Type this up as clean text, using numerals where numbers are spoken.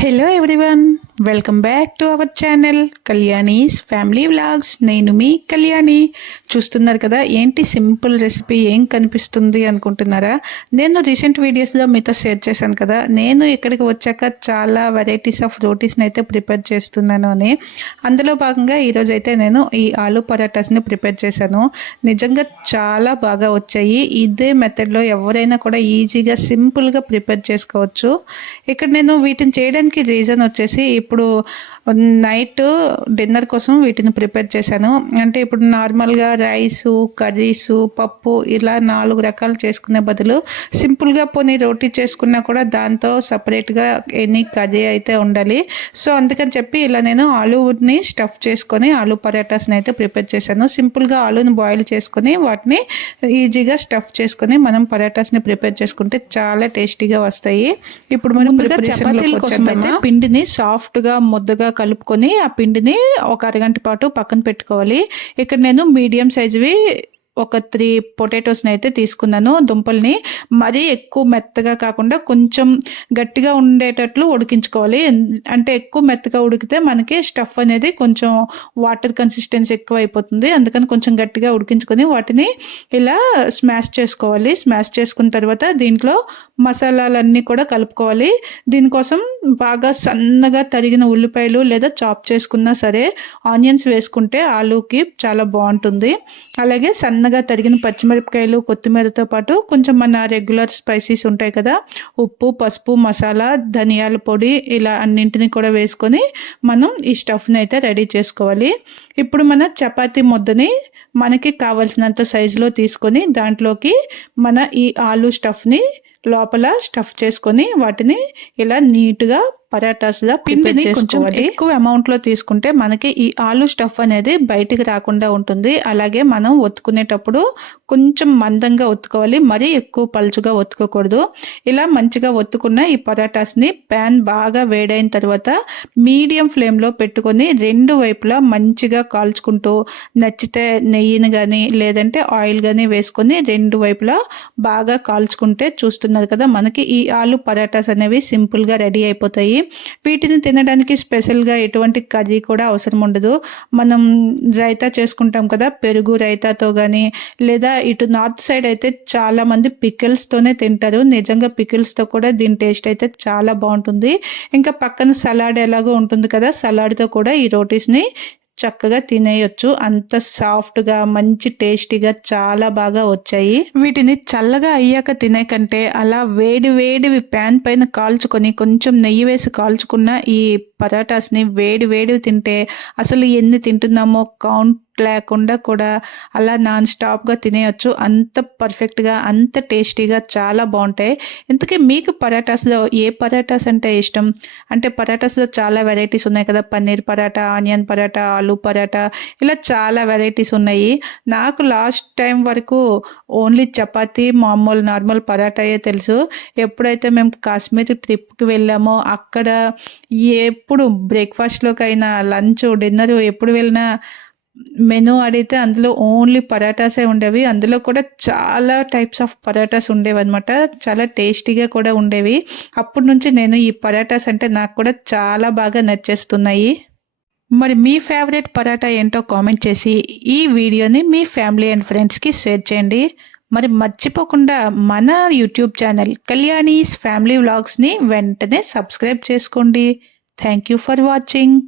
Hello everyone, welcome back to our channel Kalyani's family vlogs. నేను మీ కళ్యాణి. చూస్తున్నారు కదా, ఏంటి సింపుల్ రెసిపీ ఏం కనిపిస్తుంది అనుకుంటున్నారా? నేను రీసెంట్ వీడియోస్లో మీతో షేర్ చేశాను కదా, నేను ఇక్కడికి వచ్చాక చాలా వెరైటీస్ ఆఫ్ రోటీస్ని అయితే ప్రిపేర్ చేస్తున్నాను అని. అందులో భాగంగా ఈరోజు అయితే నేను ఈ ఆలూ పరాటాస్ని ప్రిపేర్ చేశాను. నిజంగా చాలా బాగా వచ్చాయి. ఇదే మెథడ్లో ఎవరైనా కూడా ఈజీగా సింపుల్గా ప్రిపేర్ చేసుకోవచ్చు. ఇక్కడ నేను వీటిని చేయడానికి రీజన్ వచ్చేసి, ఇప్పుడు నైట్ డిన్నర్ కోసం వీటిని ప్రిపేర్ చేశాను. అంటే ఇప్పుడు నార్మల్గా రైసు, కర్రీసు, పప్పు ఇలా 4 రకాలు చేసుకునే బదులు సింపుల్గా పోనీ రోటీ చేసుకున్నా కూడా దాంతో సపరేట్గా ఎనీ కర్రీ అయితే ఉండాలి. సో అందుకని చెప్పి ఇలా నేను ఆలూని స్టఫ్ చేసుకొని ఆలూ పరాటాస్ని అయితే ప్రిపేర్ చేశాను. సింపుల్గా ఆలూని బాయిల్ చేసుకొని వాటిని ఈజీగా స్టఫ్ చేసుకొని మనం పరాటాస్ని ప్రిపేర్ చేసుకుంటే చాలా టేస్టీగా వస్తాయి. ఇప్పుడు మనం చపాతీల కోసం అయితే పిండిని సాఫ్ట్గా ముద్దగా కలుపుకొని ఆ పిండిని ఒక అరగంట పాటు పక్కన పెట్టుకోవాలి. ఇక్కడ నేను మీడియం సైజువి ఒక 3 పొటాటోస్ని అయితే తీసుకున్నాను. దుంపల్ని మరీ ఎక్కువ మెత్తగా కాకుండా కొంచెం గట్టిగా ఉండేటట్లు ఉడికించుకోవాలి. అంటే ఎక్కువ మెత్తగా ఉడికితే మనకి స్టఫ్ అనేది కొంచెం వాటర్ కన్సిస్టెన్సీ ఎక్కువ అయిపోతుంది. అందుకని కొంచెం గట్టిగా ఉడికించుకొని వాటిని ఇలా స్మాష్ చేసుకోవాలి. స్మాష్ చేసుకున్న తర్వాత దీంట్లో మసాలాలన్నీ కూడా కలుపుకోవాలి. దీనికోసం బాగా సన్నగా తరిగిన ఉల్లిపాయలు లేదా చాప్ చేసుకున్నా సరే, ఆనియన్స్ వేసుకుంటే ఆలూకి చాలా బాగుంటుంది. అలాగే సన్నగా తరిగిన పచ్చిమిరపకాయలు, కొత్తిమీరతో పాటు కొంచెం మన రెగ్యులర్ స్పైసీస్ ఉంటాయి కదా, ఉప్పు, పసుపు, మసాలా, ధనియాల పొడి, ఇలా అన్నింటినీ కూడా వేసుకొని మనం ఈ స్టఫ్ని అయితే రెడీ చేసుకోవాలి. ఇప్పుడు మన చపాతీ ముద్దని మనకి కావలసినంత సైజులో తీసుకొని దాంట్లోకి మన ఈ ఆలూ స్టఫ్ని లోపల స్టఫ్ చేసుకొని వాటిని ఇలా నీట్గా పరాటాస్లా ప్రిపేర్ చేసుకోవాలి. ఎక్కువ అమౌంట్లో తీసుకుంటే మనకి ఈ ఆలూ స్టఫ్ అనేది బయటికి రాకుండా ఉంటుంది. అలాగే మనం ఒత్తుకునేటప్పుడు కొంచెం మందంగా ఒత్తుకోవాలి, మరీ ఎక్కువ పలుచుగా ఒత్తుకోకూడదు. ఇలా మంచిగా ఒత్తుకున్న ఈ పరాటాస్ని ప్యాన్ బాగా వేడైన తర్వాత మీడియం ఫ్లేమ్లో పెట్టుకొని 2 వైపులా మంచిగా కాల్చుకుంటూ, నచ్చితే నెయ్యిని కానీ లేదంటే ఆయిల్ కానీ వేసుకొని 2 వైపులా బాగా కాల్చుకుంటే చూస్తున్నారు కదా, మనకి ఈ ఆలూ పరాటాస్ అనేవి సింపుల్గా రెడీ అయిపోతాయి. వీటిని తినడానికి స్పెషల్గా ఎటువంటి కర్రీ కూడా అవసరం ఉండదు. మనం రైతా చేసుకుంటాం కదా, పెరుగు రైతాతో కానీ, లేదా ఇటు నార్త్ సైడ్ అయితే చాలామంది పికిల్స్తోనే తింటారు. నిజంగా పికిల్స్తో కూడా దీని టేస్ట్ అయితే చాలా బాగుంటుంది. ఇంకా పక్కన సలాడ్ ఎలాగో ఉంటుంది కదా, సలాడ్తో కూడా ఈ రోటీస్ని చక్కగా తినేయొచ్చు. అంత సాఫ్ట్గా మంచి టేస్టీగా చాలా బాగా వచ్చాయి. వీటిని చల్లగా అయ్యాక తినే కంటే అలా వేడి వేడివి ప్యాన్ పైన కాల్చుకొని కొంచెం నెయ్యి వేసి కాల్చుకున్న ఈ పరాటాస్ని వేడి వేడివి తింటే అసలు ఎన్ని తింటున్నామో కౌంట్ లేకుండా కూడా అలా నాన్ స్టాప్గా తినేయచ్చు. అంత పర్ఫెక్ట్గా, అంత టేస్టీగా చాలా బాగుంటాయి. ఇంతకీ మీకు పరాటాస్లో ఏ పరాటాస్ అంటే ఇష్టం? అంటే పరాటాస్లో చాలా వెరైటీస్ ఉన్నాయి కదా, పన్నీర్ పరాటా, ఆనియన్ పరాటా, ఆలూ పరాటా, ఇలా చాలా వెరైటీస్ ఉన్నాయి. నాకు లాస్ట్ టైం వరకు ఓన్లీ చపాతీ, మామూలు నార్మల్ పరాటాయే తెలుసు. ఎప్పుడైతే మేము కాశ్మీర్ ట్రిప్కి వెళ్ళామో అక్కడ ఎప్పుడు బ్రేక్ఫాస్ట్లోకైనా, లంచ్, డిన్నర్ ఎప్పుడు వెళ్ళినా మెనూ అడిగితే అందులో ఓన్లీ పరాటాసే ఉండేవి. అందులో కూడా చాలా టైప్స్ ఆఫ్ పరాటాస్ ఉండేవి అనమాట. చాలా టేస్టీగా కూడా ఉండేవి. అప్పటి నుంచి నేను ఈ పరాటాస్ అంటే నాకు కూడా చాలా బాగా నచ్చేస్తున్నాయి. మరి మీ ఫేవరెట్ పరాటా ఏంటో కామెంట్ చేసి ఈ వీడియోని మీ ఫ్యామిలీ అండ్ ఫ్రెండ్స్కి షేర్ చేయండి. మరి మర్చిపోకుండా మన యూట్యూబ్ ఛానల్ కళ్యాణీస్ ఫ్యామిలీ వ్లాగ్స్ని వెంటనే సబ్స్క్రైబ్ చేసుకోండి. Thank you for watching.